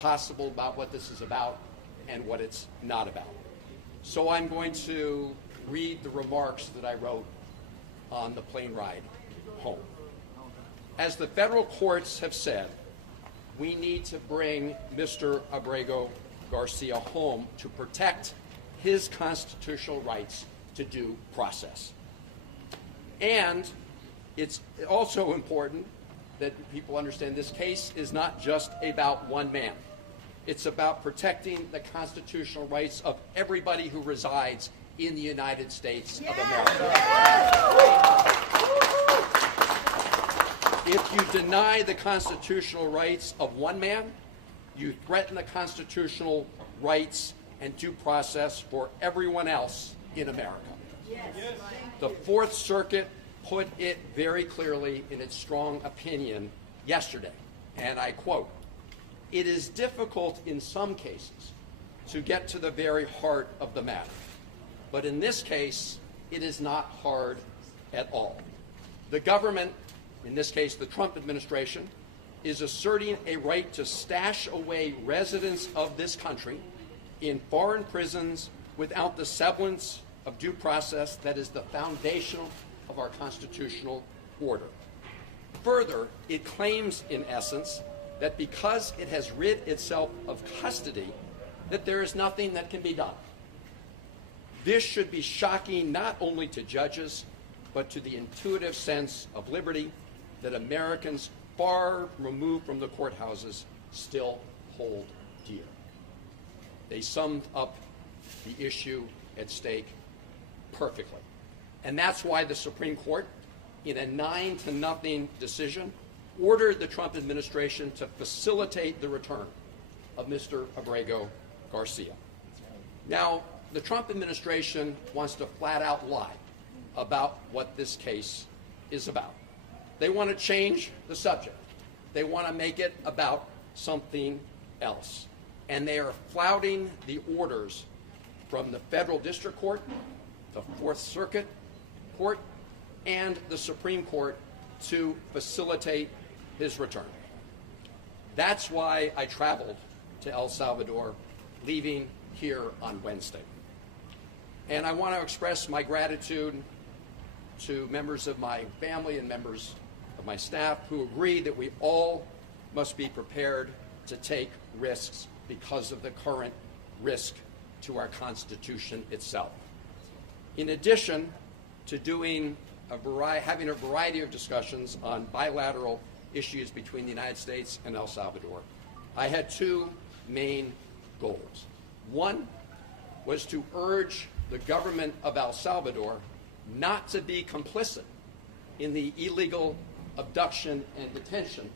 possible about what this is about and what it's not about. So I'm going to read the remarks that I wrote on the plane ride home. As the federal courts have said, we need to bring Mr. Abrego Garcia home to protect his constitutional rights to due process. And it's also important that people understand this case is not just about one man. It's about protecting the constitutional rights of everybody who resides in the United States of America. If you deny the constitutional rights of one man, you threaten the constitutional rights and due process for everyone else in America. The Fourth Circuit put it very clearly in its strong opinion yesterday, and I quote, "It is difficult in some cases to get to the very heart of the matter, but in this case, it is not hard at all. The government, in this case the Trump administration, is asserting a right to stash away residents of this country in foreign prisons without the semblance of due process that is the foundation of our constitutional order. Further, it claims, in essence, that because it has rid itself of custody, that there is nothing that can be done. This should be shocking not only to judges, but to the intuitive sense of liberty that Americans far removed from the courthouses still hold dear." They summed up the issue at stake perfectly. And that's why the Supreme Court, in a 9-0 decision, ordered the Trump administration to facilitate the return of Mr. Abrego Garcia. Now, the Trump administration wants to flat out lie about what this case is about. They want to change the subject. They want to make it about something else. And they are flouting the orders from the Federal District Court, the Fourth Circuit Court, and the Supreme Court to facilitate his return. That's why I traveled to El Salvador, leaving here on Wednesday. And I want to express my gratitude to members of my family and members of my staff who agree that we all must be prepared to take risks because of the current risk to our Constitution itself. In addition to having a variety of discussions on bilateral issues between the United States and El Salvador, I had two main goals. One was to urge the government of El Salvador not to be complicit in the illegal abduction and detention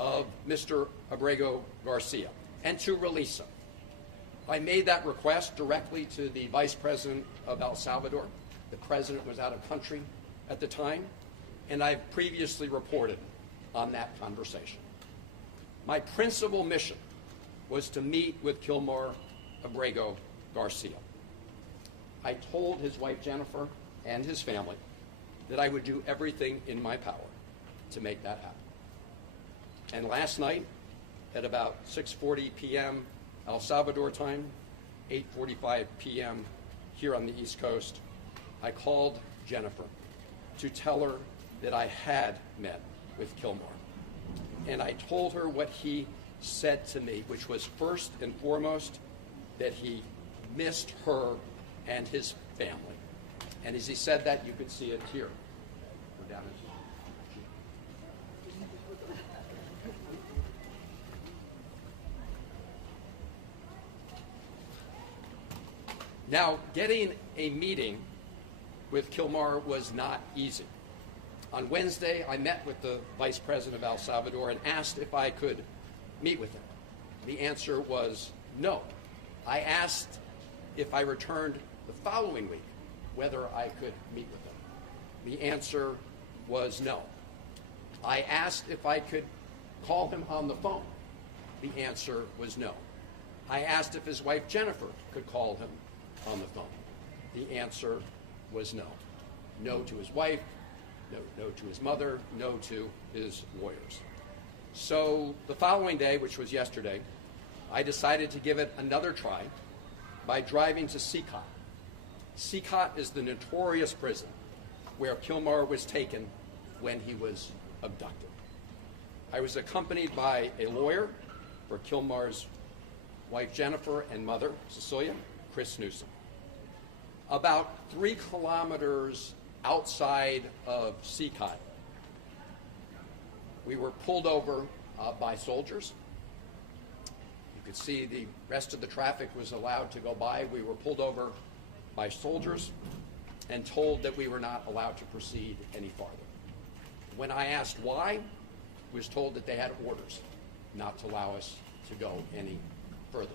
of Mr. Abrego Garcia and to release him. I made that request directly to the Vice President of El Salvador. The President was out of country at the time, and I've previously reported on that conversation. My principal mission was to meet with Kilmar Abrego Garcia. I told his wife Jennifer and his family that I would do everything in my power to make that happen. And last night, at about 6:40 p.m. El Salvador time, 8:45 p.m. here on the East Coast, I called Jennifer to tell her that I had met with Kilmar. And I told her what he said to me, which was first and foremost that he missed her and his family. And as he said that, you could see a tear go down his cheek. Now, getting a meeting with Kilmar was not easy. On Wednesday, I met with the Vice President of El Salvador and asked if I could meet with him. The answer was no. I asked if I returned the following week whether I could meet with him. The answer was no. I asked if I could call him on the phone. The answer was no. I asked if his wife Jennifer could call him on the phone. The answer was no. No to his wife, no to his mother, no to his lawyers. So the following day, which was yesterday, I decided to give it another try by driving to Sikot. Sikot is the notorious prison where Kilmar was taken when he was abducted. I was accompanied by a lawyer for Kilmar's wife Jennifer and mother Cecilia, Chris Newsom. About 3 kilometers outside of Sikot, we were pulled over by soldiers. You could see the rest of the traffic was allowed to go by. We were pulled over by soldiers and told that we were not allowed to proceed any farther. When I asked why, I was told that they had orders not to allow us to go any further.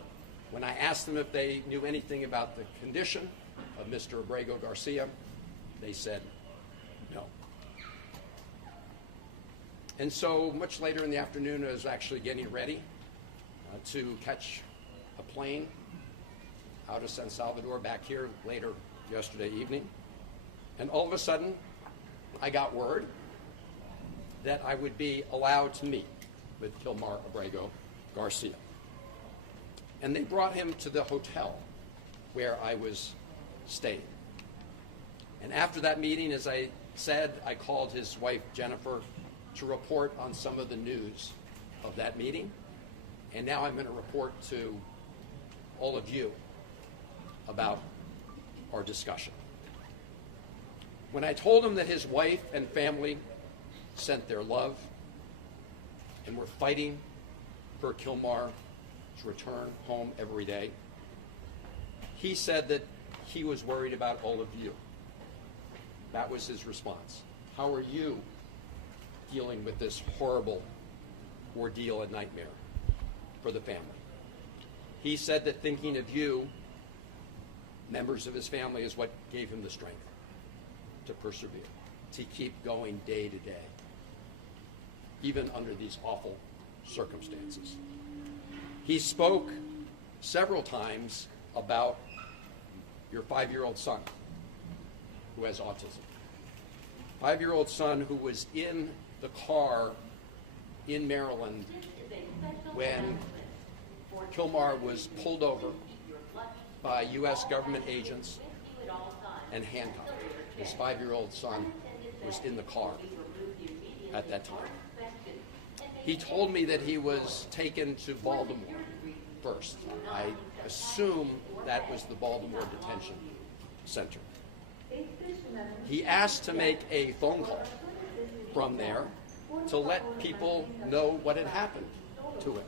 When I asked them if they knew anything about the condition of Mr. Abrego Garcia, they said no. And so much later in the afternoon, I was actually getting ready to catch a plane out of San Salvador back here later yesterday evening. And all of a sudden, I got word that I would be allowed to meet with Kilmar Abrego Garcia. And they brought him to the hotel where I was staying. And after that meeting, as I said, I called his wife, Jennifer, to report on some of the news of that meeting. And now I'm going to report to all of you about our discussion. When I told him that his wife and family sent their love and were fighting for Kilmar's return home every day, he said that he was worried about all of you. That was his response. How are you dealing with this horrible ordeal and nightmare for the family? He said that thinking of you, members of his family, is what gave him the strength to persevere, to keep going day to day, even under these awful circumstances. He spoke several times about your 5-year-old son who has autism. 5-year-old son who was in the car in Maryland when Kilmar was pulled over by U.S. government agents and handcuffed. His 5-year-old son was in the car at that time. He told me that he was taken to Baltimore first. I assume that was the Baltimore Detention Center. He asked to make a phone call from there to let people know what had happened to him.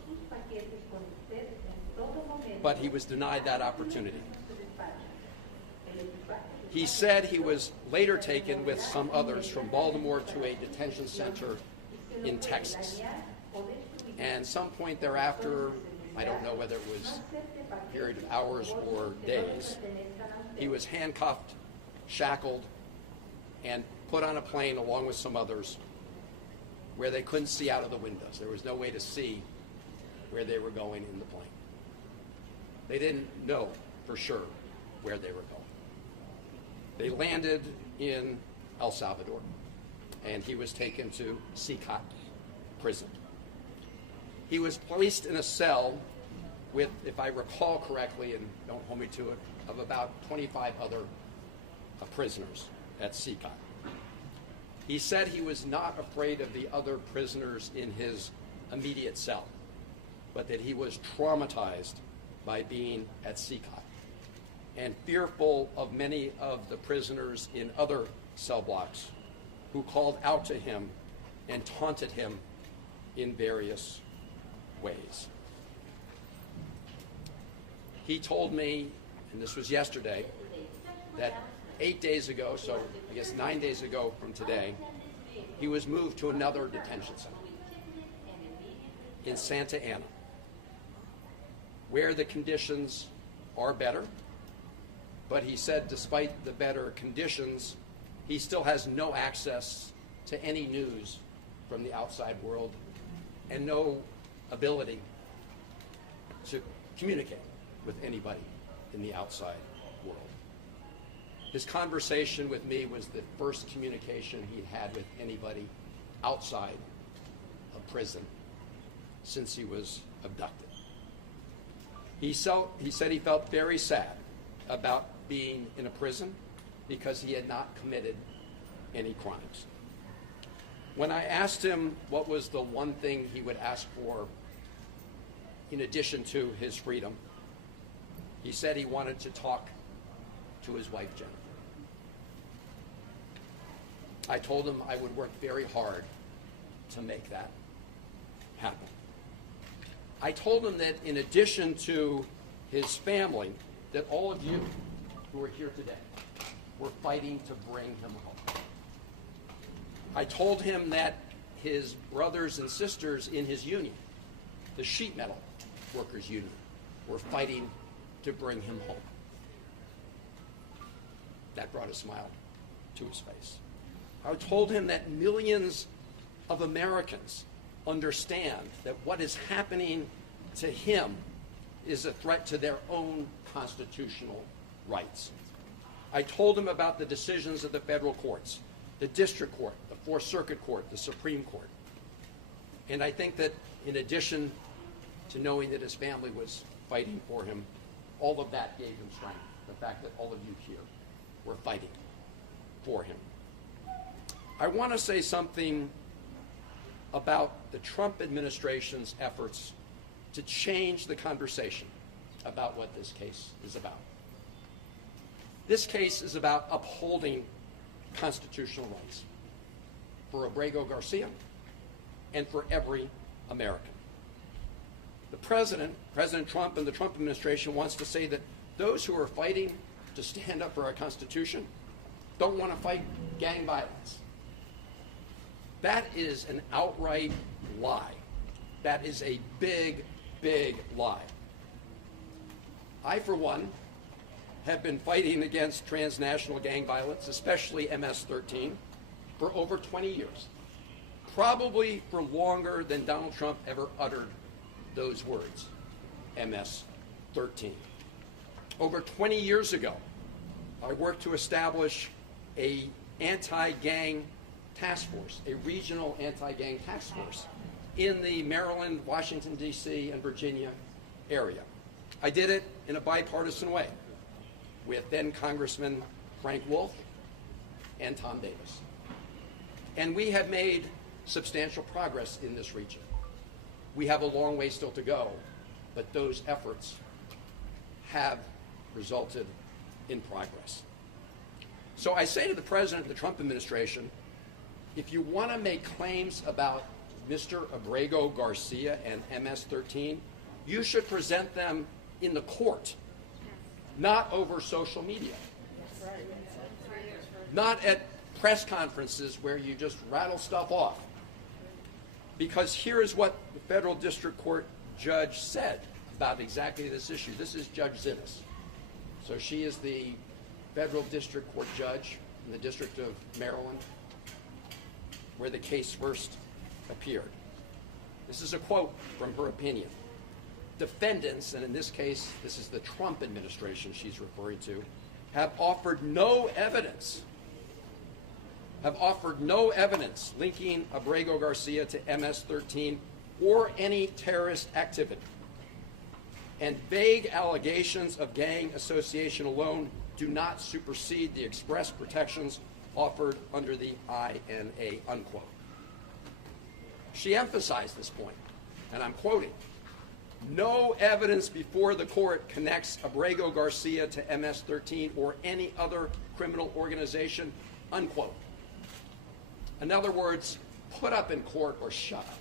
But he was denied that opportunity. He said he was later taken with some others from Baltimore to a detention center in Texas. And some point thereafter, I don't know whether it was a period of hours or days, he was handcuffed, shackled, and put on a plane along with some others where they couldn't see out of the windows. There was no way to see where they were going in the plane. They didn't know for sure where they were going. They landed in El Salvador, and he was taken to Sikot prison. He was placed in a cell with, if I recall correctly, and don't hold me to it, of about 25 other prisoners at Sikot. He said he was not afraid of the other prisoners in his immediate cell, but that he was traumatized by being at Sikot and fearful of many of the prisoners in other cell blocks who called out to him and taunted him in various ways. He told me, and this was yesterday, that 8 days ago, so I guess 9 days ago from today, he was moved to another detention center in Santa Ana, where the conditions are better. But he said despite the better conditions, he still has no access to any news from the outside world and no ability to communicate with anybody in the outside world. His conversation with me was the first communication he'd had with anybody outside of prison since he was abducted. He said he felt very sad about being in a prison because he had not committed any crimes. When I asked him what was the one thing he would ask for in addition to his freedom, he said he wanted to talk to his wife, Jennifer. I told him I would work very hard to make that happen. I told him that in addition to his family, that all of you who are here today were fighting to bring him home. I told him that his brothers and sisters in his union, the sheet metal workers union, were fighting to bring him home. That brought a smile to his face. I told him that millions of Americans understand that what is happening to him is a threat to their own constitutional rights. I told him about the decisions of the federal courts, the district court, the Fourth Circuit Court, the Supreme Court. And I think that in addition to knowing that his family was fighting for him, all of that gave him strength. The fact that all of you here were fighting for him. I want to say something about the Trump administration's efforts to change the conversation about what this case is about. This case is about upholding constitutional rights for Abrego Garcia and for every American. The President Trump and the Trump administration wants to say that those who are fighting to stand up for our Constitution don't want to fight gang violence. That is an outright lie. That is a big, big lie. I, for one, have been fighting against transnational gang violence, especially MS-13, for over 20 years. Probably for longer than Donald Trump ever uttered those words, MS-13. Over 20 years ago, I worked to establish an anti-gang task force, a regional anti-gang task force in the Maryland, Washington, D.C., and Virginia area. I did it in a bipartisan way with then Congressman Frank Wolf and Tom Davis. And we have made substantial progress in this region. We have a long way still to go, but those efforts have resulted in progress. So I say to the President of the Trump administration, if you want to make claims about Mr. Abrego Garcia and MS-13, you should present them in the court, not over social media, not at press conferences where you just rattle stuff off. Because here is what the federal district court judge said about exactly this issue. This is Judge Zinnes. So she is the federal district court judge in the District of Maryland, where the case first appeared. This is a quote from her opinion. Defendants, and in this case, this is the Trump administration she's referring to, have offered no evidence linking Abrego Garcia to MS-13 or any terrorist activity. And vague allegations of gang association alone do not supersede the express protections offered under the INA, unquote. She emphasized this point, and I'm quoting, "No evidence before the court connects Abrego Garcia to MS-13 or any other criminal organization," unquote. In other words, put up in court or shut up.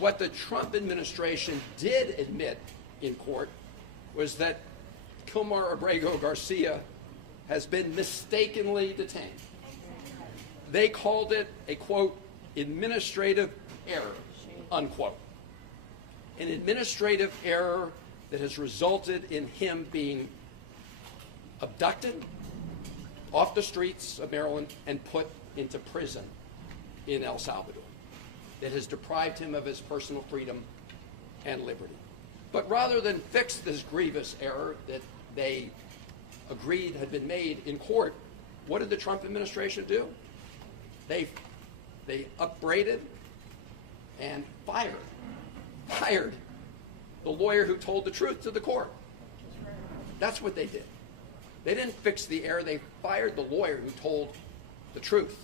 What the Trump administration did admit in court was that Kilmar Abrego Garcia has been mistakenly detained. They called it a, quote, administrative error, unquote. An administrative error that has resulted in him being abducted off the streets of Maryland and put into prison in El Salvador, that has deprived him of his personal freedom and liberty. But rather than fix this grievous error that they agreed had been made in court, what did the Trump administration do? They upbraided and fired the lawyer who told the truth to the court. That's what they did. They didn't fix the error. They fired the lawyer who told the truth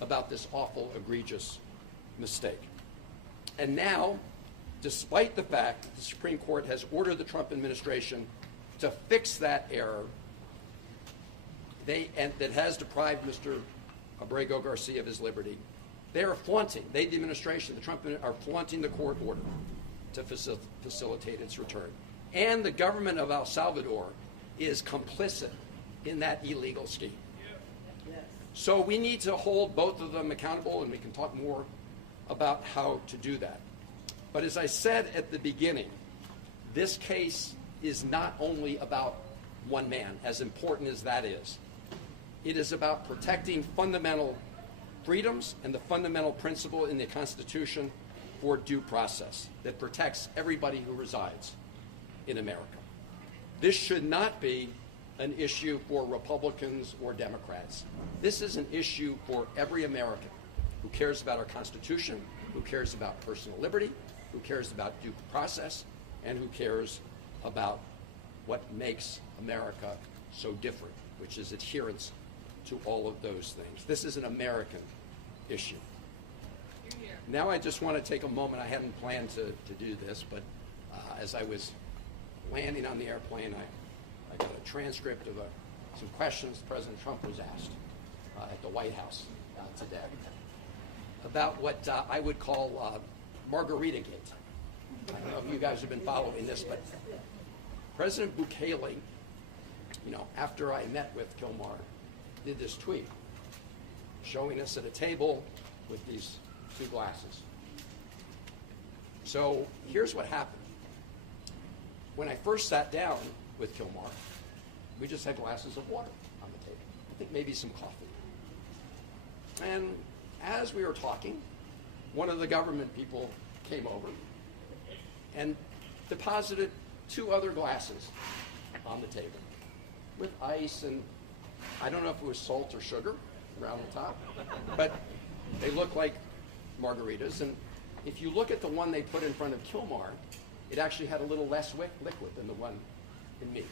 about this awful, egregious mistake. And now, despite the fact that the Supreme Court has ordered the Trump administration to fix that error, that has deprived Mr. Abrego Garcia of his liberty, they are flaunting, the administration, the Trump are flaunting the court order to facilitate its return. And the government of El Salvador is complicit in that illegal scheme. So we need to hold both of them accountable, and we can talk more about how to do that. But as I said at the beginning, this case is not only about one man, as important as that is. It is about protecting fundamental freedoms and the fundamental principle in the Constitution for due process that protects everybody who resides in America. This should not be an issue for Republicans or Democrats. This is an issue for every American who cares about our Constitution, who cares about personal liberty, who cares about due process, and who cares about what makes America so different, which is adherence to all of those things. This is an American issue. Now I just want to take a moment. I hadn't planned to do this, but as I was landing on the airplane, I got a transcript of some questions President Trump was asked at the White House today about what I would call Margarita Gate. I don't know if you guys have been following this, but President Bukeke, after I met with Kilmar, did this tweet showing us at a table with these two glasses. So here's what happened. When I first sat down with Kilmar, we just had glasses of water on the table. I think maybe some coffee. And as we were talking, one of the government people came over and deposited two other glasses on the table with ice, and I don't know if it was salt or sugar around the top, but they look like margaritas. And if you look at the one they put in front of Kilmar, it actually had a little less liquid than the one in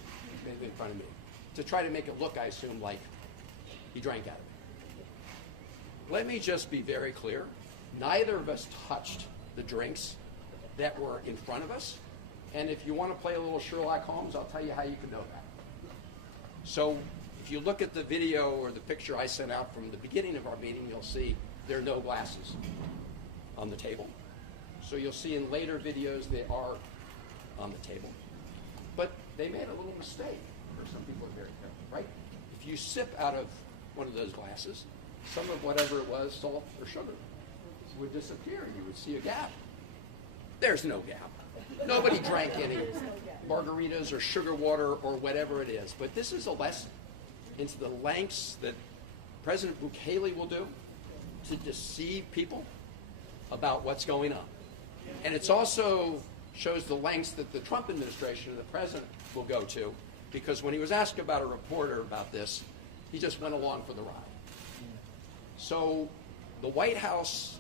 front of me, to try to make it look, I assume, like he drank out of it. Let me just be very clear. Neither of us touched the drinks that were in front of us. And if you want to play a little Sherlock Holmes, I'll tell you how you can know that. So if you look at the video or the picture I sent out from the beginning of our meeting, you'll see there are no glasses on the table. So you'll see in later videos they are on the table. But they made a little mistake, or some people are very careful, right? If you sip out of one of those glasses, some of whatever it was, salt or sugar, would disappear. You would see a gap. There's no gap. Nobody drank any margaritas or sugar water or whatever it is. But this is a lesson into the lengths that President Bukeke will do to deceive people about what's going on. And it's also shows the lengths that the Trump administration and the president will go to, because when he was asked about a reporter about this, he just went along for the ride. So the White House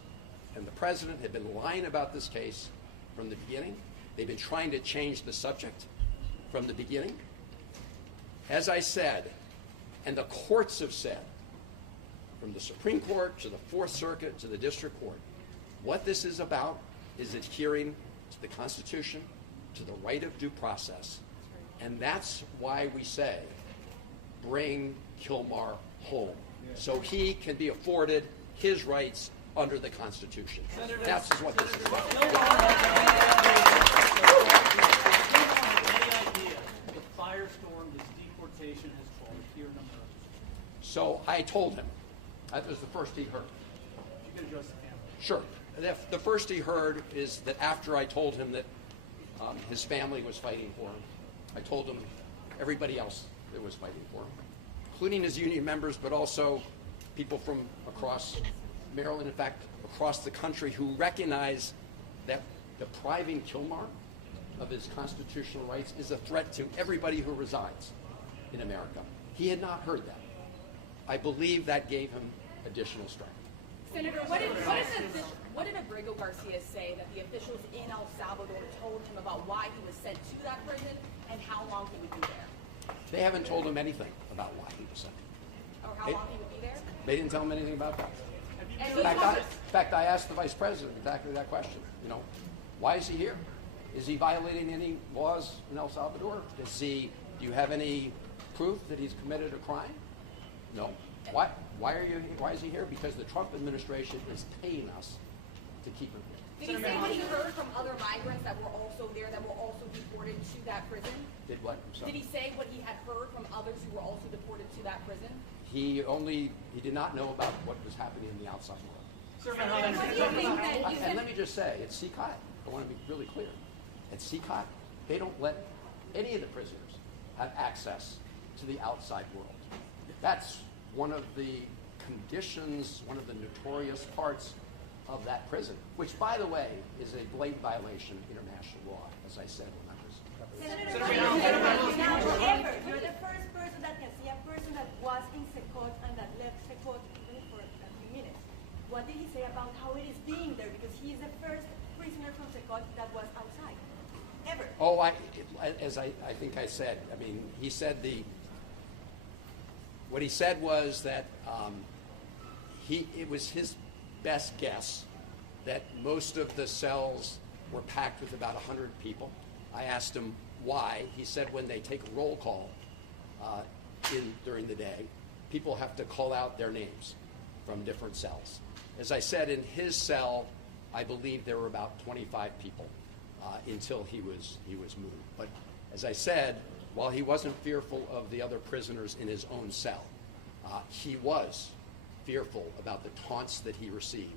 and the president have been lying about this case from the beginning. They've been trying to change the subject from the beginning. As I said, and the courts have said, from the Supreme Court to the Fourth Circuit to the District Court, what this is about is adhering to the Constitution, to the right of due process. And that's why we say, bring Kilmar home, so he can be afforded his rights under the Constitution. That's what this is about. Any idea the firestorm this deportation has caused here in America? So I told him. That was the first he heard. You can address the camera. Sure. The first he heard is that after I told him that his family was fighting for him, I told him everybody else that was fighting for him, including his union members, but also people from across Maryland, in fact, across the country, who recognize that depriving Kilmar of his constitutional rights is a threat to everybody who resides in America. He had not heard that. I believe that gave him additional strength. Senator, what did Abrego Garcia say that the officials in El Salvador told him about why he was sent to that prison and how long he would be there? They haven't told him anything about why he was sent. Or how long he would be there? They didn't tell him anything about that. And In fact, I asked the vice president exactly that question. You know, why is he here? Is he violating any laws in El Salvador? Do you have any proof that he's committed a crime? No. Why is he here? Because the Trump administration is paying us to keep him here. Did he say what he heard from other migrants that were also there, that were also deported to that prison? Did what? I'm sorry. Did he say what he had heard from others who were also deported to that prison? He did not know about what was happening in the outside world. And let me just say, at CCOT, I want to be really clear. At CCOT, they don't let any of the prisoners have access to the outside world. That's one of the conditions, one of the notorious parts of that prison, which, by the way, is a blatant violation of international law, as I said when I was. You're the first person that can see a person that was in Secot and that left Secot even for a few minutes. What did he say about how it is being there? Because he is the first prisoner from Secot that was outside, ever. Oh, I think I said, I mean, he said what he said was that it was his best guess that most of the cells were packed with about 100 people. I asked him why. He said when they take a roll call during the day, people have to call out their names from different cells. As I said, in his cell, I believe there were about 25 people until he was moved. But as I said, while he wasn't fearful of the other prisoners in his own cell, he was fearful about the taunts that he received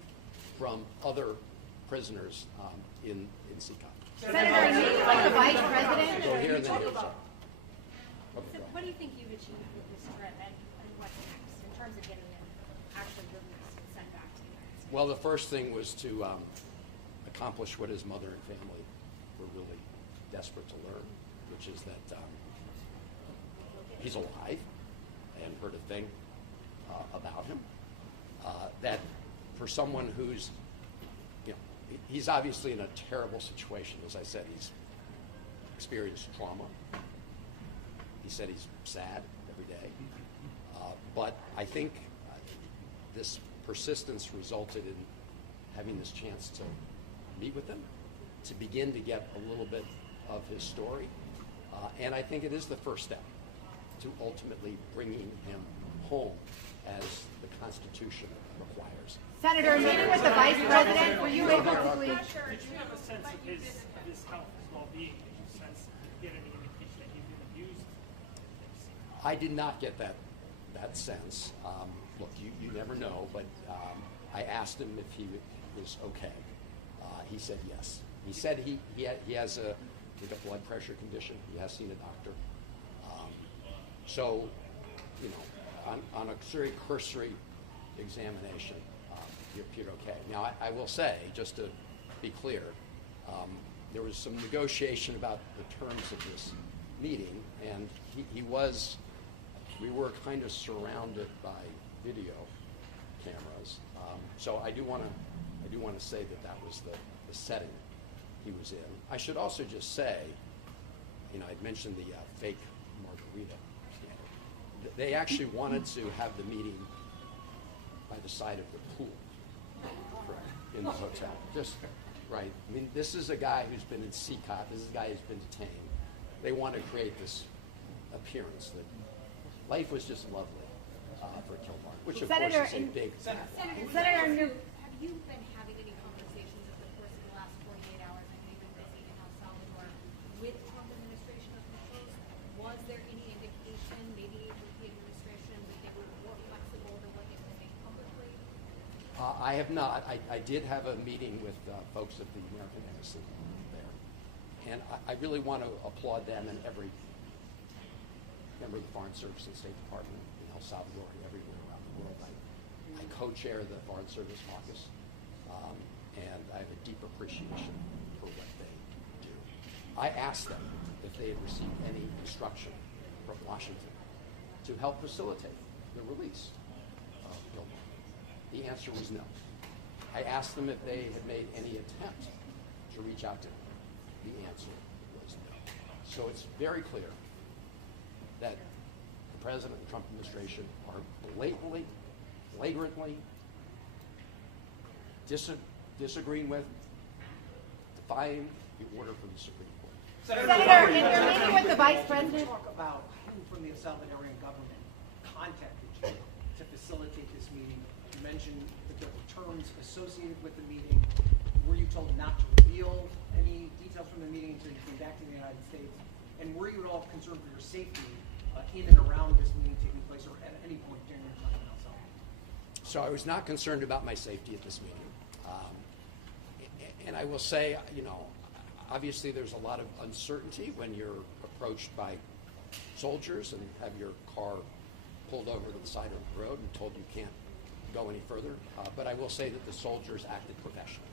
from other prisoners in CCOT. Senator, like the vice president? Go here and then here. So what do you think you've achieved with this trip, and what's next in terms of getting him actually released and sent back to the United States? Well, the first thing was to accomplish what his mother and family were really desperate to learn, which is that he's alive. I hadn't heard a thing about him. That for someone who's, he's obviously in a terrible situation. As I said, he's experienced trauma. He said he's sad every day. But I think this persistence resulted in having this chance to meet with him, to begin to get a little bit of his story. And I think it is the first step to ultimately bringing him home as the Constitution requires. Senator, meeting with the vice president, were you able to leave? Did you have a sense of his health, his well-being? Did you sense, get any indication that he'd been abused? I did not get that sense. Look, you never know, but I asked him if he was okay. He said yes. He said he has a blood pressure condition. He has seen a doctor. So, on a very cursory examination, he appeared okay. Now, I will say, just to be clear, there was some negotiation about the terms of this meeting, and we were kind of surrounded by video cameras. So I do want to say that was the setting he was in. I should also just say, I'd mentioned the fake margarita scandal. They actually wanted to have the meeting by the side of the pool, in the hotel. Just right. I mean, this is a guy who's been in CCOT. This is a guy who's been detained. They want to create this appearance that life was just lovely for Kilmar, which of Senator, course is a big. Senator, Have you been having any conversations over the course of the last 48 hours? I know you've been busy in El Salvador with Trump administration officials. Was there any indication, maybe with the administration, that they were more flexible than what they've been saying publicly? I have not. I did have a meeting with folks at the American Embassy there, and I really want to applaud them and every member of the Foreign Service and State Department in El Salvador and everywhere around the world. I co-chair the Foreign Service Caucus, and I have a deep appreciation for what they do. I asked them if they had received any instruction from Washington to help facilitate the release of Kilmar. The answer was no. I asked them if they had made any attempt to reach out to him. The answer was no. So it's very clear that the President and the Trump administration are flagrantly disagreeing with, defying the order from the Supreme Court. Senator, in your meeting with the Vice President, Talk about who from the Salvadoran government contacted you to facilitate this meeting. You mentioned that there were terms associated with the meeting. Were you told not to reveal any details from the meeting until you came back to the United States? And were you at all concerned for your safety in and around this meeting taking place, or at any point during your time in El Salvador? So I was not concerned about my safety at this meeting. And I will say, you know, obviously there's a lot of uncertainty when you're approached by soldiers and have your car pulled over to the side of the road and told you can't go any further. But I will say that the soldiers acted professionally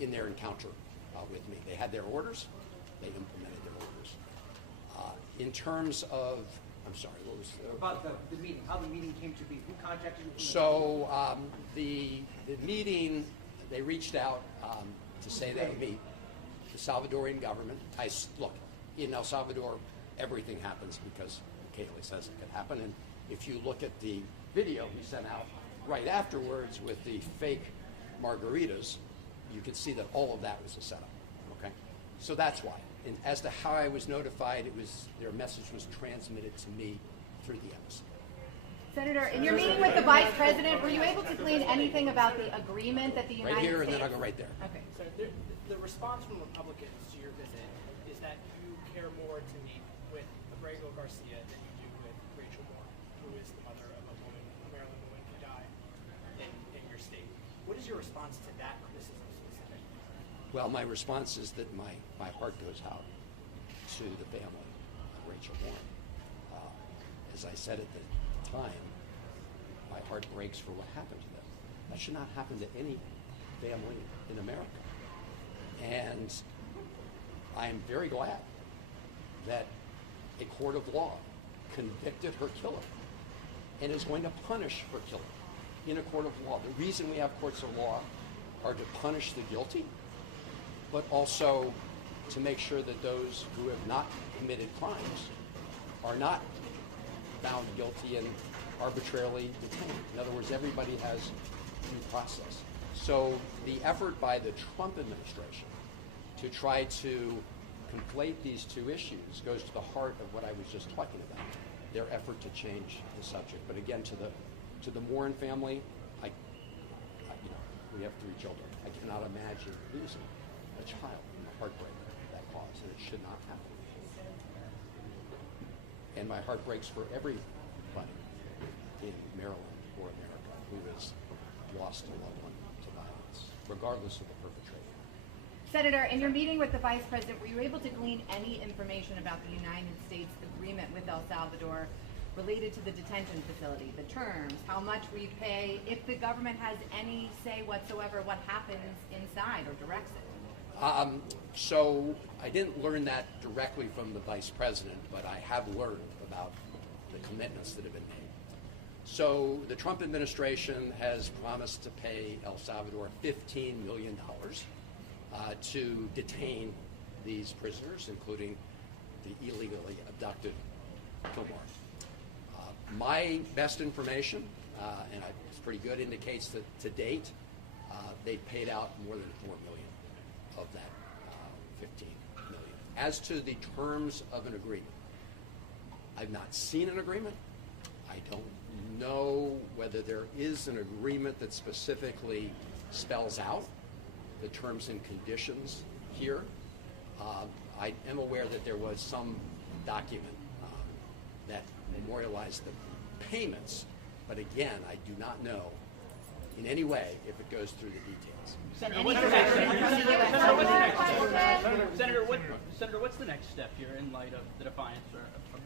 in their encounter with me. They had their orders. They implemented their orders. In terms of, I'm sorry, what was About the meeting, how the meeting came to be, who contacted you? So the meeting, they reached out to say they would meet the Salvadorian government. Look, in El Salvador, everything happens because Kaylee says it could happen. And if you look at the video he sent out right afterwards with the fake margaritas, you can see that all of that was a setup. Okay, so that's why. And as to how I was notified, their message was transmitted to me through the embassy. Senator, in your meeting with the Vice President, were you able to glean anything about the agreement that the United Right here, States... and then I'll go right there. Okay. So the response from Republicans to your visit is that you care more to meet with Abrego Garcia than you do with Rachel Moore, who is the mother of a Maryland woman who died in your state. What is your response to that criticism specifically? Well, my response is that my heart goes out to the family of Rachel Moore. As I said at the time, my heart breaks for what happened to them. That should not happen to any family in America. And I am very glad that a court of law convicted her killer and is going to punish her killer in a court of law. The reason we have courts of law are to punish the guilty, but also to make sure that those who have not committed crimes are not found guilty and arbitrarily detained. In other words, everybody has due process. So the effort by the Trump administration to try to conflate these two issues goes to the heart of what I was just talking about, their effort to change the subject. But again, to the Moore family, we have 3 children. I cannot imagine losing a child in the heartbreak that caused, and it should not happen. And my heart breaks for everybody in Maryland or America who has lost a loved one to violence, regardless of the perpetrator. Senator, in your meeting with the Vice President, were you able to glean any information about the United States agreement with El Salvador related to the detention facility, the terms, how much we pay, if the government has any say whatsoever what happens inside or directs it? So I didn't learn that directly from the Vice President, but I have learned about the commitments that have been made. So the Trump administration has promised to pay El Salvador $15 million to detain these prisoners, including the illegally abducted Kilmar. My best information, and it's pretty good, indicates that to date they've paid out more than $4 million of that $15 million. As to the terms of an agreement, I've not seen an agreement. I don't know whether there is an agreement that specifically spells out the terms and conditions here. I am aware that there was some document that memorialized the payments, but again, I do not know in any way if it goes through the details. Senator, what's the next step here in light of the defiance or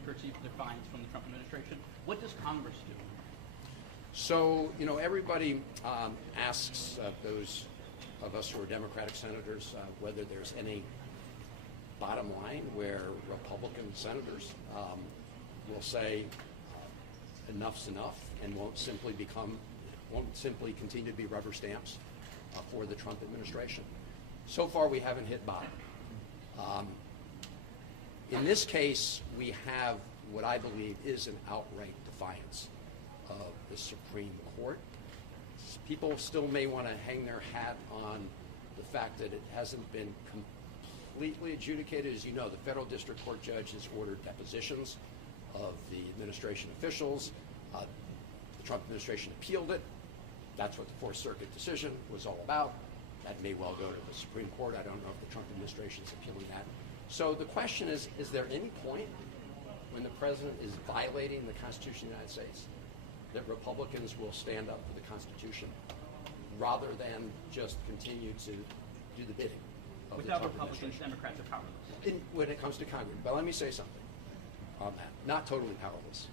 perceived defiance from the Trump administration? What does Congress do? So, everybody asks those of us who are Democratic senators whether there's any bottom line where Republican senators will say enough's enough and won't simply continue to be rubber stamps for the Trump administration. So far, we haven't hit bottom. In this case, we have what I believe is an outright defiance of the Supreme Court. People still may want to hang their hat on the fact that it hasn't been completely adjudicated. As you know, the federal district court judge has ordered depositions of the administration officials. The Trump administration appealed it. That's what the Fourth Circuit decision was all about. That may well go to the Supreme Court. I don't know if the Trump administration is appealing that. So the question is there any point when the president is violating the Constitution of the United States that Republicans will stand up for the Constitution rather than just continue to do the bidding of Without the Trump Republicans, administration? Democrats are powerless. When it comes to Congress. But let me say something on that. Not totally powerless.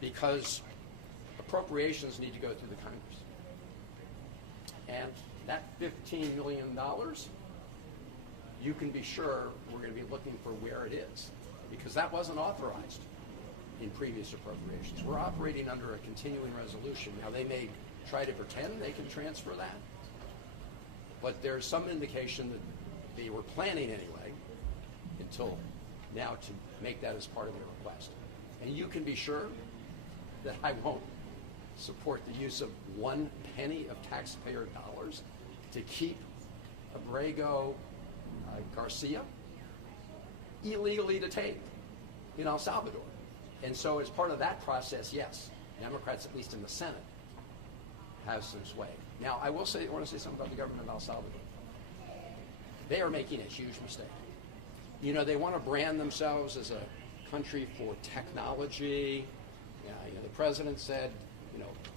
Because appropriations need to go through the Congress. And that $15 million, you can be sure we're going to be looking for where it is. Because that wasn't authorized in previous appropriations. We're operating under a continuing resolution. Now, they may try to pretend they can transfer that. But there's some indication that they were planning anyway, until now, to make that as part of their request. And you can be sure that I won't support the use of 1 penny of taxpayer dollars to keep Abrego Garcia illegally detained in El Salvador. And so as part of that process, yes, Democrats, at least in the Senate, have some sway. Now, I want to say something about the government of El Salvador. They are making a huge mistake. You know, they want to brand themselves as a country for technology. The president said,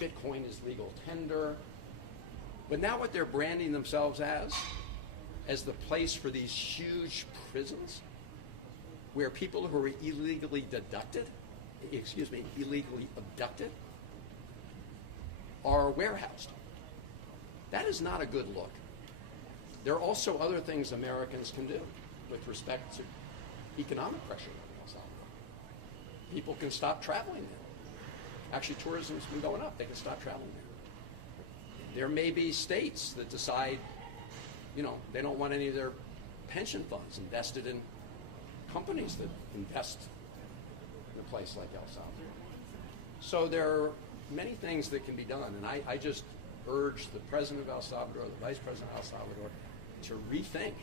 Bitcoin is legal tender. But now what they're branding themselves as the place for these huge prisons where people who are illegally abducted are warehoused. That is not a good look. There are also other things Americans can do with respect to economic pressure in El Salvador. People can stop traveling there. Actually, tourism's been going up. They can stop traveling there. There may be states that decide, they don't want any of their pension funds invested in companies that invest in a place like El Salvador. So there are many things that can be done, and I just urge the president of El Salvador, the vice president of El Salvador, to rethink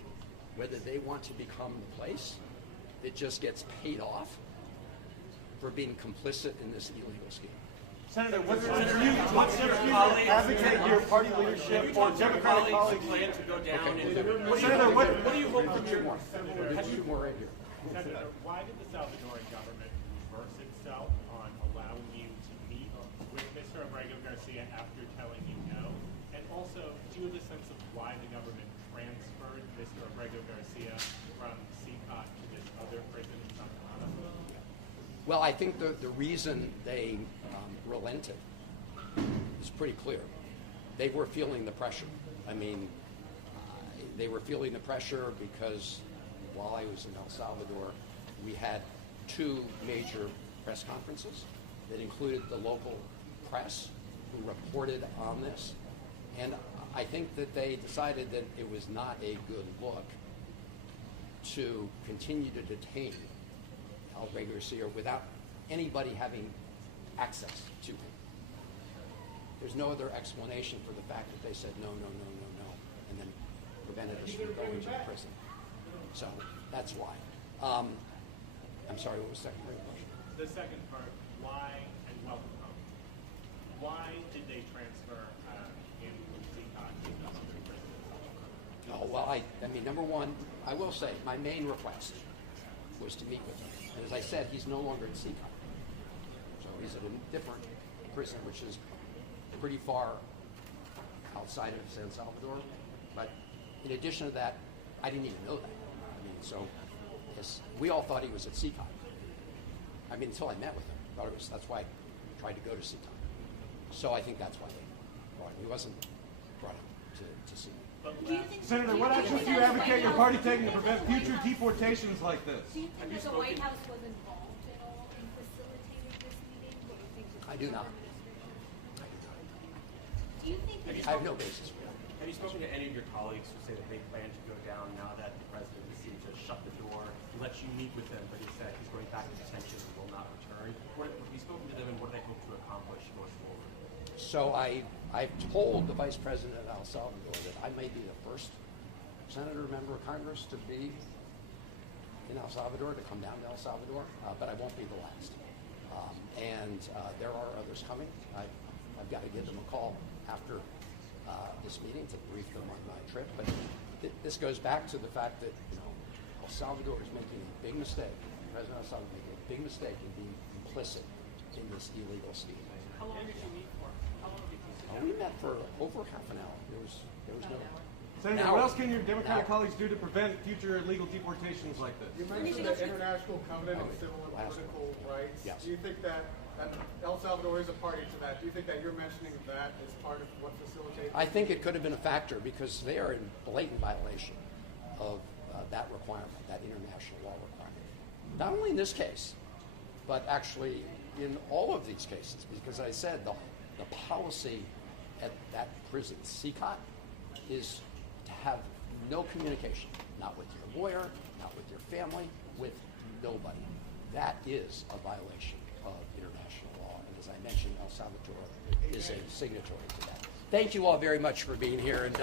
whether they want to become the place that just gets paid off for being complicit in this illegal scheme. Senator, advocate your party leadership or Democratic colleagues plan to go down? Senator, what do you hope for your Two more right here. Senator, why did the Salvadoran government reverse itself on allowing you to meet with Mr. Abrego Garcia after telling you no? And also, do you have a sense of why the government transferred Mr. Abrego Garcia from CCOT to this other prison in Santa Clara? Well, I think the reason they relented is pretty clear. They were feeling the pressure. I mean, they were feeling the pressure because while I was in El Salvador, we had 2 major press conferences that included the local press who reported on this. And I think that they decided that it was not a good look to continue to detain Abrego Garcia without anybody having access to him. There's no other explanation for the fact that they said no, and then prevented us from going to the prison. So that's why. I'm sorry, what was the second part of the question? The second part, why, and welcome home, why did they transfer him from CCOT to the other prison? Oh, well, I mean, number one, I will say, my main request was to meet with him. And as I said, he's no longer in CCOT. So he's at a different prison, which is pretty far outside of San Salvador. But in addition to that, I didn't even know that. I mean, so yes, we all thought he was at CCOT. I mean, until I met with him. That's why I tried to go to CCOT. So I think that's why they brought him. He wasn't brought him to see me. Senator, what actions do you advocate your party taking to prevent future deportations like this? Do you think that the White House was involved at all in facilitating this meeting? What do you think? I do not. Do you think that I have no basis for that. Have you spoken to any of your colleagues who say that they plan to go down now that the president has seemed to shut the door? He lets you meet with them, but he said he's going back to detention and will not return. Have you spoken to them, and what do they hope to accomplish going forward? So I've told the Vice President of El Salvador that I may be the first senator member of Congress to be in El Salvador, to come down to El Salvador, but I won't be the last. There are others coming. I've got to give them a call after this meeting to brief them on my trip. But this goes back to the fact that El Salvador is making a big mistake. President El Salvador is making a big mistake in being complicit in this illegal scheme. How long did you meet for? How long did you sit down? We met for over half an hour. There was no. Senator, Now- what else can your Democratic now- colleagues do to prevent future illegal deportations like this? You mentioned the International Covenant of Civil and Last Political Rights. Yes. Do you think that El Salvador is a party to that? Do you think that you're mentioning that as part of what facilitates? I think it could have been a factor because they are in blatant violation of that requirement, that international law requirement. Not only in this case, but actually in all of these cases, because I said the policy at that prison, CCOT, is to have no communication, not with your lawyer, not with your family, with nobody. That is a violation of international law. And as I mentioned, El Salvador is a signatory to that. Thank you all very much for being here. And